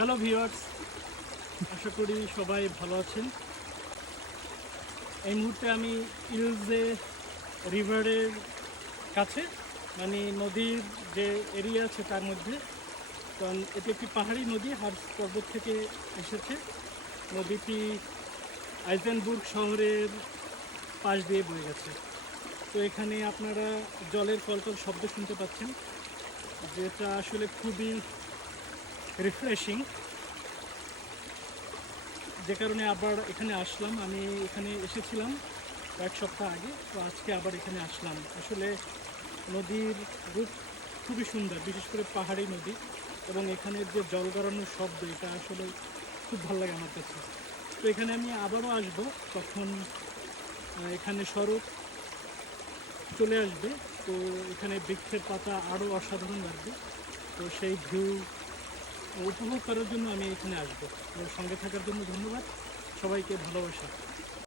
Hello viewers, আশা করি সবাই ভালো আছেন। এই মুহূর্তে আমি ইলজে রিভারের কাছে, মানে নদীর যে এরিয়া আছে তার মধ্যে। কারণ এটি একটি পাহাড়ি নদী, হার্স পর্বত থেকে এসেছে। নদীটি আইজেনবুর্গ শহরের পাশ দিয়ে বয়ে গেছে। তো এখানে আপনারা জলের কলকল শব্দ শুনতে পাচ্ছেন, যেটা আসলে খুবই রিফ্রেশিং, যে কারণে আবার এখানে আসলাম। আমি এখানে এসেছিলাম কয়েক সপ্তাহ আগে, তো আজকে আবার এখানে আসলাম। আসলে নদীর রূপ খুবই সুন্দর, বিশেষ করে পাহাড়ি নদী, এবং এখানের যে জল গড়ানোর শব্দ, এটা আসলে খুব ভালো লাগে আমার কাছে। তো এখানে আমি আবারও আসব, তখন এখানে শরৎ চলে আসবে। তো এখানে বৃক্ষের পাতা আরও অসাধারণ লাগবে। তো সেই ভিউ উপভোগ করার জন্য আমি এখানে আসবো। তো সঙ্গে থাকার জন্য ধন্যবাদ, সবাইকে ভালোবাসা।